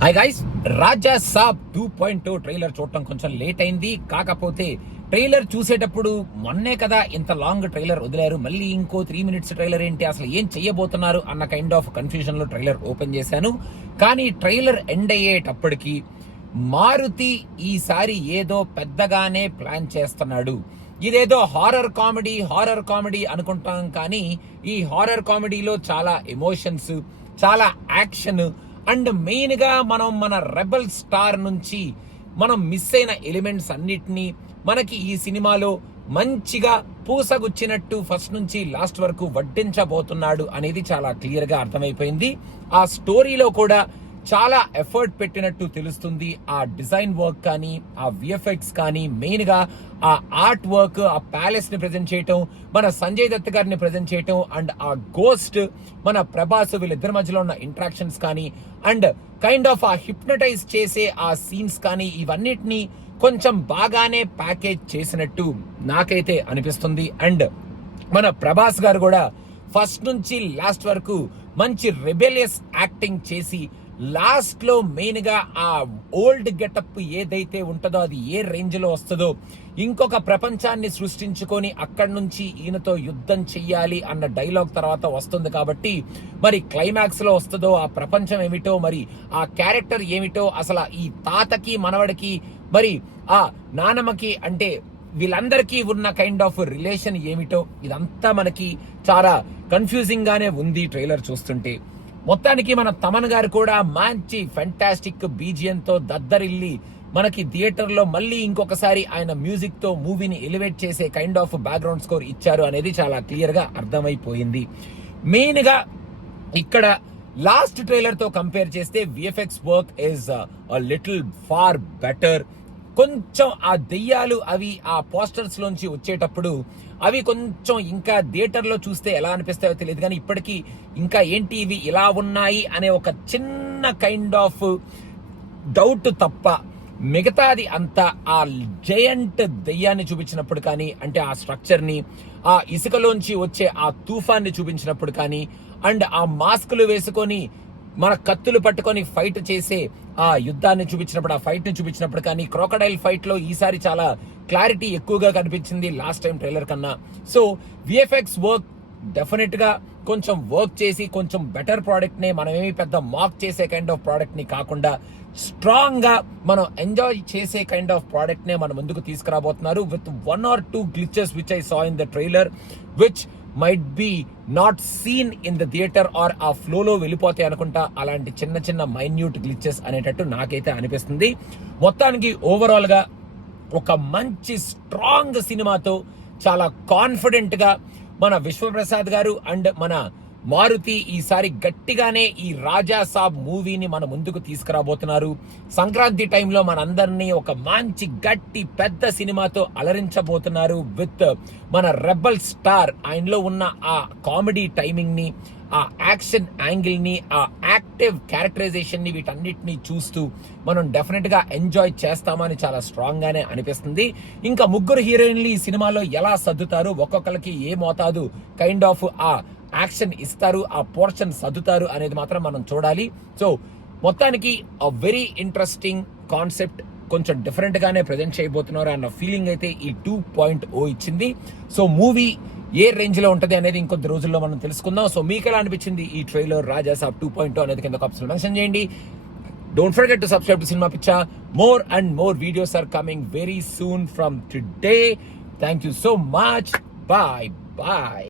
Hi guys, రాజా సాబ్ 2.0 trailer చూడటం కొంచెం late అయింది. కాకపోతే ట్రైలర్ చూసేటప్పుడు మొన్నే కదా ఇంత లాంగ్ ట్రైలర్ వదిలారు, మళ్ళీ ఇంకో 3 minutes ట్రైలర్ ఏంటి, అసలు ఏం చెయ్యబోతున్నారు అన్న కైండ్ ఆఫ్ కన్ఫ్యూజన్ లో ట్రైలర్ ఓపెన్ చేశాను. కానీ ట్రైలర్ ఎండ్ అయ్యేటప్పటికి మారుతి ఈసారి ఏదో పెద్దగానే ప్లాన్ చేస్తున్నాడు. ఇదేదో హారర్ కామెడీ అనుకుంటాం, కానీ ఈ హారర్ కామెడీలో చాలా ఎమోషన్స్, చాలా యాక్షన్ అండ్ మెయిన్ గా మనం మన రెబల్ స్టార్ నుంచి మనం మిస్ అయిన ఎలిమెంట్స్ అన్నిటినీ మనకి ఈ సినిమాలో మంచిగా పూసగుచ్చినట్టు ఫస్ట్ నుంచి లాస్ట్ వరకు వడ్డించబోతున్నాడు అనేది చాలా క్లియర్ గా అర్థమైపోయింది. ఆ స్టోరీలో కూడా చాలా ఎఫర్ట్ పెట్టినట్టు తెలుస్తుంది. ఆ డిజైన్ వర్క్ కానీ, ఆ విఎఫ్ఎక్స్ కానీ, మెయిన్ గా ఆ ఆర్ట్ వర్క్, ఆ ప్యాలెస్ ని ప్రెజెంట్ చేయటం, మన సంజయ్ దత్ గారిని ప్రెజెంట్ చేయటం, అండ్ ఆ గోస్ట్, మన ప్రభాస్, వీళ్ళిద్దరి మధ్యలో ఉన్న ఇంట్రాక్షన్స్ కానీ, అండ్ కైండ్ ఆఫ్ ఆ హిప్నటైజ్ చేసే ఆ సీన్స్ కానీ, ఇవన్నిటినీ కొంచెం బాగానే ప్యాకేజ్ చేసినట్టు నాకైతే అనిపిస్తుంది. అండ్ మన ప్రభాస్ గారు కూడా ఫస్ట్ నుంచి లాస్ట్ వరకు మంచి రెబెలియస్ యాక్టింగ్ చేసి లాస్ట్ లో మెయిన్ గా ఆ ఓల్డ్ గెటప్ ఏదైతే ఉంటుందో అది ఏ రేంజ్ లో వస్తుందో, ఇంకొక ప్రపంచాన్ని సృష్టించుకొని అక్కడి నుంచి ఈయనతో యుద్ధం చెయ్యాలి అన్న డైలాగ్ తర్వాత వస్తుంది. కాబట్టి మరి క్లైమాక్స్ లో వస్తుందో ఆ ప్రపంచం ఏమిటో, మరి ఆ క్యారెక్టర్ ఏమిటో, అసలు ఈ తాతకి మనవడికి, మరి ఆ నానమ్మకి, అంటే వీళ్ళందరికీ ఉన్న కైండ్ ఆఫ్ రిలేషన్ ఏమిటో, ఇదంతా మనకి చాలా కన్ఫ్యూజింగ్ గానే ఉంది ట్రైలర్ చూస్తుంటే. మొత్తానికి మన తమన్ గారు కూడా మంచి ఫెంటాస్టిక్ బీజిఎం తో దద్దరిల్లి మనకి థియేటర్ లో మళ్ళీ ఇంకొకసారి ఆయన మ్యూజిక్ తో మూవీని ఎలివేట్ చేసే కైండ్ ఆఫ్ బ్యాక్గ్రౌండ్ స్కోర్ ఇచ్చారు అనేది చాలా క్లియర్ గా అర్థమైపోయింది. మెయిన్ గా ఇక్కడ లాస్ట్ ట్రైలర్ తో కంపేర్ చేస్తే VFX work is little far better. కొంచెం ఆ దెయ్యాలు అవి ఆ పోస్టర్స్ లోంచి వచ్చేటప్పుడు అవి కొంచెం ఇంకా థియేటర్ లో చూస్తే ఎలా అనిపిస్తాయో తెలియదు, కానీ ఇప్పటికీ ఇంకా ఏంటి ఇవి ఇలా ఉన్నాయి అనే ఒక చిన్న కైండ్ ఆఫ్ డౌట్ తప్ప మిగతాది అంతా ఆ జయంట్ దెయ్యాన్ని చూపించినప్పుడు కానీ, అంటే ఆ స్ట్రక్చర్ ని, ఆ ఇసుకలోంచి వచ్చే ఆ తుఫాన్ని చూపించినప్పుడు కానీ, అండ్ ఆ మాస్కులు వేసుకొని మన కత్తులు పట్టుకొని ఫైట్ చేసే ఆ యుద్ధాన్ని చూపించినప్పుడు, ఆ ఫైట్ ని చూపించినప్పుడు కానీ, క్రోకడైల్ ఫైట్ లో ఈసారి చాలా క్లారిటీ ఎక్కువగా కనిపించింది లాస్ట్ టైం ట్రైలర్ కన్నా. సో విఎఫ్ఎక్స్ వర్క్ డెఫినెట్ గా కొంచెం వర్క్ చేసి కొంచెం బెటర్ ప్రోడక్ట్ ని, మనం ఏమి పెద్ద మాక్ చేసే కైండ్ ఆఫ్ ప్రోడక్ట్ ని కాకుండా స్ట్రాంగ్ గా మనం ఎంజాయ్ చేసే కైండ్ ఆఫ్ ప్రోడక్ట్ నే మన ముందుకు తీసుకురాబోతున్నారు with 1 or 2 glitches which I saw in the trailer which might be not seen in the theater or ఆ ఫ్లోలో వెళ్ళిపోతాయి అనుకుంటా. అలాంటి చిన్న చిన్న మైన్యూట్ గ్లిచెస్ అనేటట్టు నాకైతే అనిపిస్తుంది. మొత్తానికి ఓవరాల్ గా ఒక మంచి స్ట్రాంగ్ సినిమాతో చాలా కాన్ఫిడెంట్ గా మన విశ్వప్రసాద్ గారు అండ్ మన మారుతి ఈసారి గట్టిగానే ఈ రాజా సాబ్ మూవీని మన ముందుకు తీసుకురాబోతున్నారు. సంక్రాంతి టైంలో మనందరినీ ఒక మంచి గట్టి పెద్ద సినిమాతో అలరించబోతున్నారు విత్ మన రెబల్ స్టార్. ఆయనలో ఉన్న ఆ కామెడీ టైమింగ్ ని, ఆ యాక్షన్ యాంగిల్ ని, ఆ యాక్టివ్ క్యారెక్టరైజేషన్ ని, వీటన్నిటిని చూస్తూ మనం డెఫినెట్ గా ఎంజాయ్ చేస్తామని చాలా స్ట్రాంగ్ గానే అనిపిస్తుంది. ఇంకా ముగ్గురు హీరోయిన్లు ఈ సినిమాలో ఎలా సర్దుతారు, ఒక్కొక్కరికి ఏ మోతాదు కైండ్ ఆఫ్ ఆ యాక్షన్ ఇస్తారు, ఆ పోర్షన్ సర్దుతారు అనేది మాత్రం మనం చూడాలి. సో మొత్తానికి అ వెరీ ఇంట్రెస్టింగ్ కాన్సెప్ట్, కొంచెం డిఫరెంట్ గానే ప్రజెంట్ చేయబోతున్నారు అన్న ఫీలింగ్ అయితే ఈ 2.0 ఇచ్చింది. సో మూవీ ఏ రేంజ్ లో ఉంటది అనేది ఇంకొద్ది రోజుల్లో మనం తెలుసుకుందాం. సో మీకు ఎలా అనిపించింది ఈ ట్రైలర్ రాజా సాబ్ 2.0 అనేది కింద కామెంట్స్ లో మెన్షన్ చేయండి. Don't forget to subscribe to cinema పిచ్చా. More and more videos are coming very soon from today. Thank you so much. Bye bye.